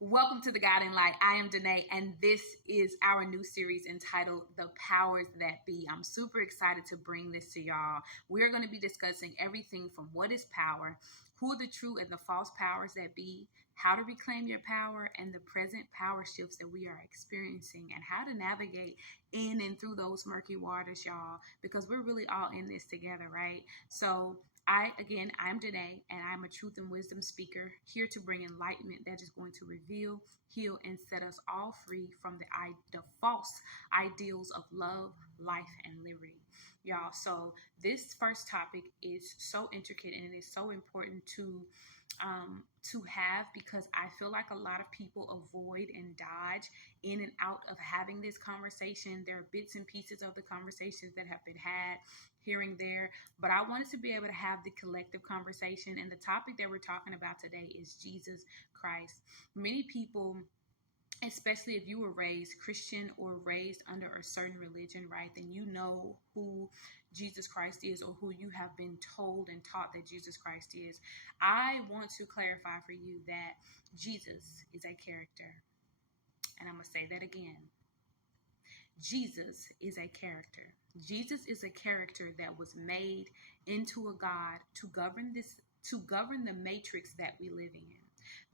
Welcome to the Guiding Light. I am Danae, and this is our new series entitled The Powers That Be. I'm super excited to bring this to y'all. We're going to be discussing everything from what is power, who are the true and the false powers that be, how to reclaim your power, and the present power shifts that we are experiencing, and how to navigate in and through those murky waters, y'all, because we're really all in this together, right? So I'm Danae, and I'm a truth and wisdom speaker here to bring enlightenment that is going to reveal, heal, and set us all free from the false ideals of love, life, and liberty. Y'all, so this first topic is so intricate and it is so important to have, because I feel like a lot of people avoid and dodge in and out of having this conversation. There are bits and pieces of the conversations that have been had here and there, but I wanted to be able to have the collective conversation. And the topic that we're talking about today is Jesus Christ. Many people, especially if you were raised Christian or raised under a certain religion, right, then you know who Jesus Christ is, or who you have been told and taught that Jesus Christ is. I want to clarify for you that Jesus is a character. And I'm going to say that again. Jesus is a character. Jesus is a character that was made into a God to govern the matrix that we live in.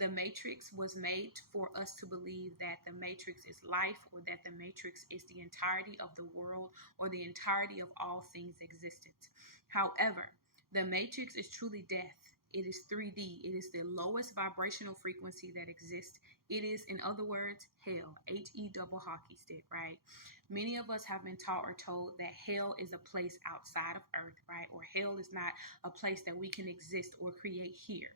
The matrix was made for us to believe that the matrix is life, or that the matrix is the entirety of the world, or the entirety of all things existence. However, the matrix is truly death. It is 3D. It is the lowest vibrational frequency that exists. It is, in other words, hell. H-E double hockey stick, right? Many of us have been taught or told that hell is a place outside of earth, right? Or hell is not a place that we can exist or create here,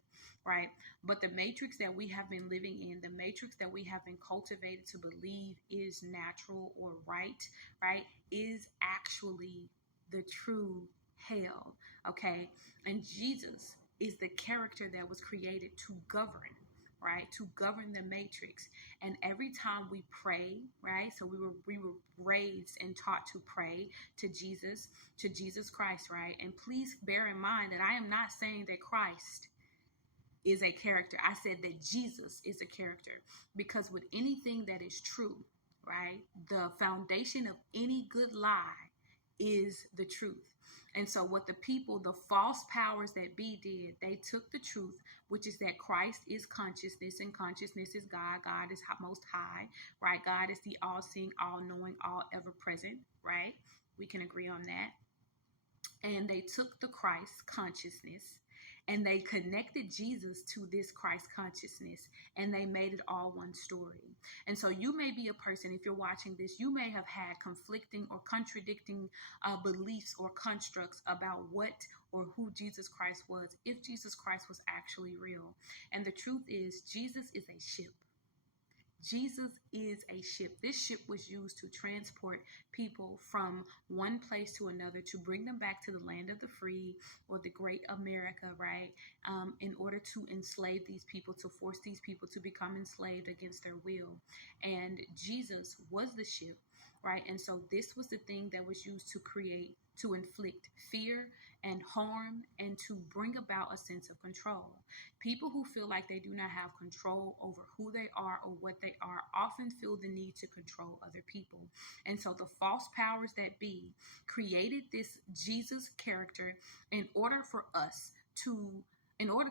right? But the matrix that we have been living in, the matrix that we have been cultivated to believe is natural or right, is actually the true hell, okay? And Jesus is the character that was created to govern, right? To govern the matrix. And every time we pray, right? So we were raised and taught to pray to Jesus Christ, right? And please bear in mind that I am not saying that Christ is a character. I said that Jesus is a character, because with anything that is true, right? The foundation of any good lie is the truth. And so what the false powers that be did, they took the truth, which is that Christ is consciousness, and consciousness is God. God is most high, right? God is the all-seeing, all-knowing, all-ever-present, right? We can agree on that. And they took the Christ consciousness and they connected Jesus to this Christ consciousness, and they made it all one story. And so you may be a person, if you're watching this, you may have had conflicting or contradicting beliefs or constructs about what or who Jesus Christ was, if Jesus Christ was actually real. And the truth is, Jesus is a ship. Jesus is a ship. This ship was used to transport people from one place to another, to bring them back to the land of the free, or the great America, right? In order to enslave these people, to force these people to become enslaved against their will. And Jesus was the ship, right? And so this was the thing that was used to inflict fear and harm, and to bring about a sense of control. People who feel like they do not have control over who they are or what they are often feel the need to control other people. And so the false powers that be created this Jesus character in order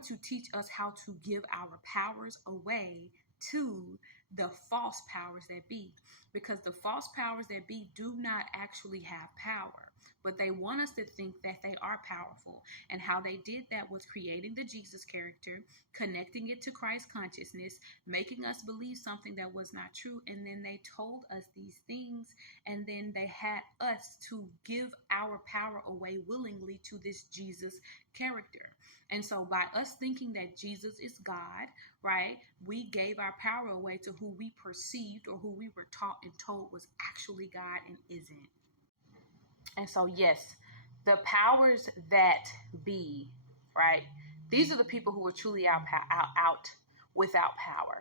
to teach us how to give our powers away to the false powers that be, because the false powers that be do not actually have power, but they want us to think that they are powerful. And how they did that was creating the Jesus character, connecting it to Christ consciousness, making us believe something that was not true, and then they told us these things, and then they had us to give our power away willingly to this Jesus character. And so by us thinking that Jesus is God, right, we gave our power away to who we perceived or who we were taught and told was actually God and isn't. And so, yes, the powers that be, right, these are the people who are truly out without power,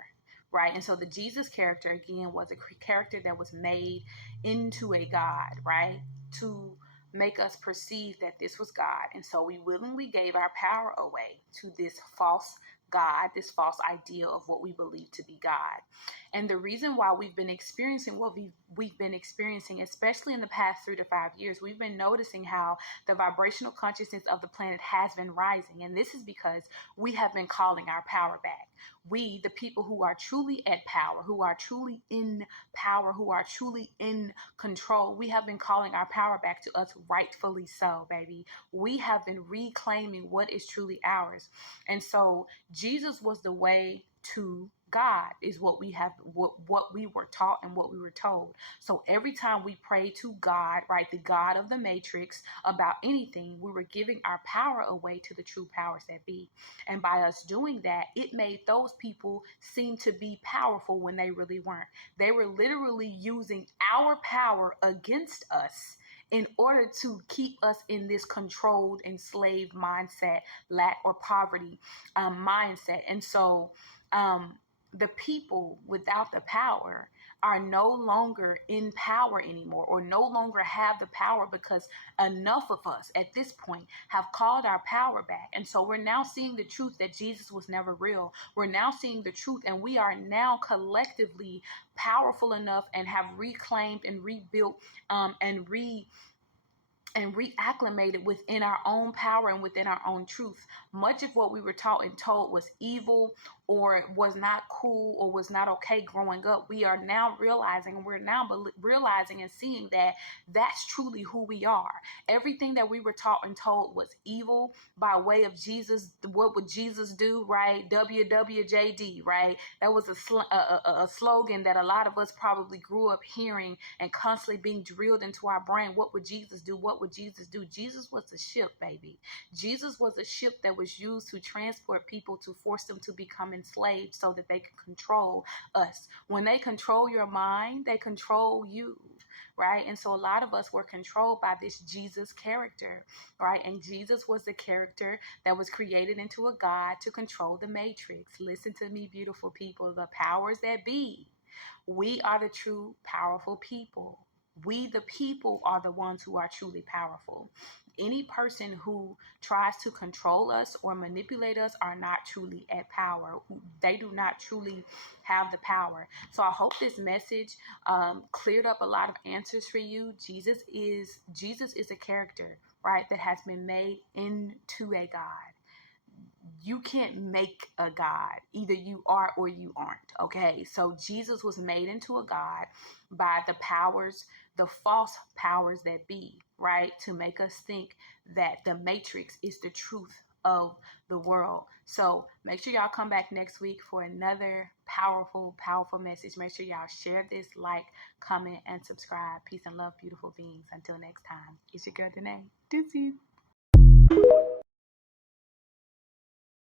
right? And so the Jesus character, again, was a character that was made into a God, right, to make us perceive that this was God. And so we willingly gave our power away to this false God, this false idea of what we believe to be God. And the reason why we've been experiencing what we've been experiencing, especially in the past 3 to 5 years, we've been noticing how the vibrational consciousness of the planet has been rising. And this is because we have been calling our power back. We, the people who are truly at power, who are truly in power, who are truly in control, we have been calling our power back to us, rightfully so, baby. We have been reclaiming what is truly ours. And so Jesus was the way to God, is what we were taught and what we were told. So every time we pray to God, right, the God of the matrix, about anything, we were giving our power away to the true powers that be. And by us doing that, it made those people seem to be powerful when they really weren't. They were literally using our power against us in order to keep us in this controlled, enslaved mindset, lack or poverty mindset. And so the people without the power are no longer in power anymore, or no longer have the power, because enough of us at this point have called our power back. And so we're now seeing the truth that Jesus was never real. We're now seeing the truth, and we are now collectively powerful enough and have reclaimed and rebuilt and reacclimated within our own power and within our own truth. Much of what we were taught and told was evil, or was not cool, or was not okay growing up. We are now realizing and seeing that that's truly who we are. Everything that we were taught and told was evil by way of Jesus. What would Jesus do, right? WWJD, right? That was a slogan that a lot of us probably grew up hearing and constantly being drilled into our brain. What would Jesus do? What would Jesus do? Jesus was a ship, baby. Jesus was a ship that was used to transport people, to force them to become enslaved so that they can control us. When they control your mind, they control you, right? And so a lot of us were controlled by this Jesus character, right? And Jesus was the character that was created into a God to control the matrix. Listen to me, beautiful people. The powers that be, we are the true powerful people. We, the people, are the ones who are truly powerful. Any person who tries to control us or manipulate us are not truly at power. They do not truly have the power. So I hope this message cleared up a lot of answers for you. Jesus is a character, right, that has been made into a God. You can't make a God. Either you are or you aren't. Okay. So Jesus was made into a God by the powers, the false powers that be, right? To make us think that the matrix is the truth of the world. So make sure y'all come back next week for another powerful, powerful message. Make sure y'all share this, like, comment, and subscribe. Peace and love, beautiful beings. Until next time, it's your girl, Danae. Deuces.